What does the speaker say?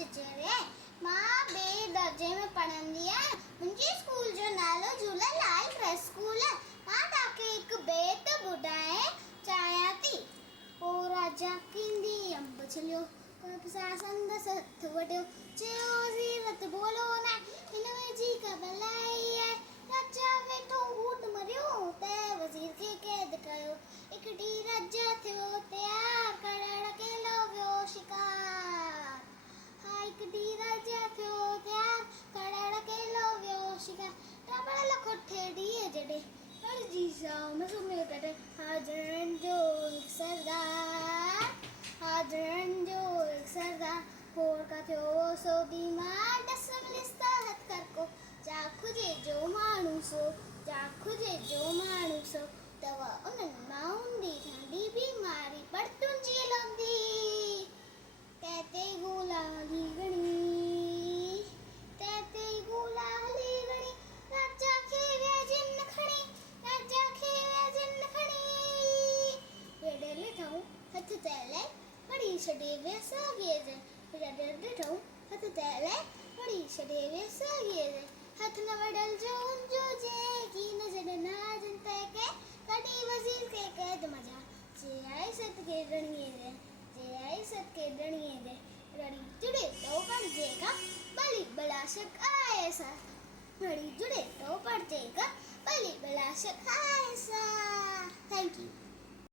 चचेरे मां ॿिए दर्जे में पढ़ंदी आहियां। मुंहिंजे स्कूल जो नालो झूलेलाल क्रस्ट स्कूल आहे। मां तव्हांखे हिकु बेत ॿुधाइण चाहियां थी। ओ राजा किंदी अंब छलियो संदस हथ वॾियो चयो ज़ीरत बोलो न हिन में जी का भलाई आहे। राजा वेठो ऊंट मरियो त वज़ीर खे क़ैद कयो। हिकु ॾींहुं राजा थियो तयार करण केलो वियो शिकार। हिकु ॾींहुं राजा थियो तयार करण केलो वियो शिकार। टबल कोठे ॾींहुं जॾहिं अर्जी साओ में सुम्हियो तॾहिं हाजरनि जो हिकु सरदार खोड़ का थियो सो बीमार डस मिलिस्ता हथ कर को जाखुजे जो माण्हू सो दवा उन्हनि माउंडी ठंडी बीमारी पर तुंहिंजी लंदी कहते गुलाली गणी राजा खे जिन खणी हेॾे ॾिठऊं हथ तैले पड़ी छॾे विया साॻिए जे ॾिठऊं हथ तैले पड़ी छॾे विया साॻिए जे हथ न वडल जो उंजो जे की नज़र नाजन तय के कॾी वज़ीर के क़ैद मजा जे आई सत के डणीअ दे रड़ी जुड़े तो पर जेका बलि बलाशक आए सा रड़ी जुड़े तो पर जेका बलि बलाशक आए सा। Thank you.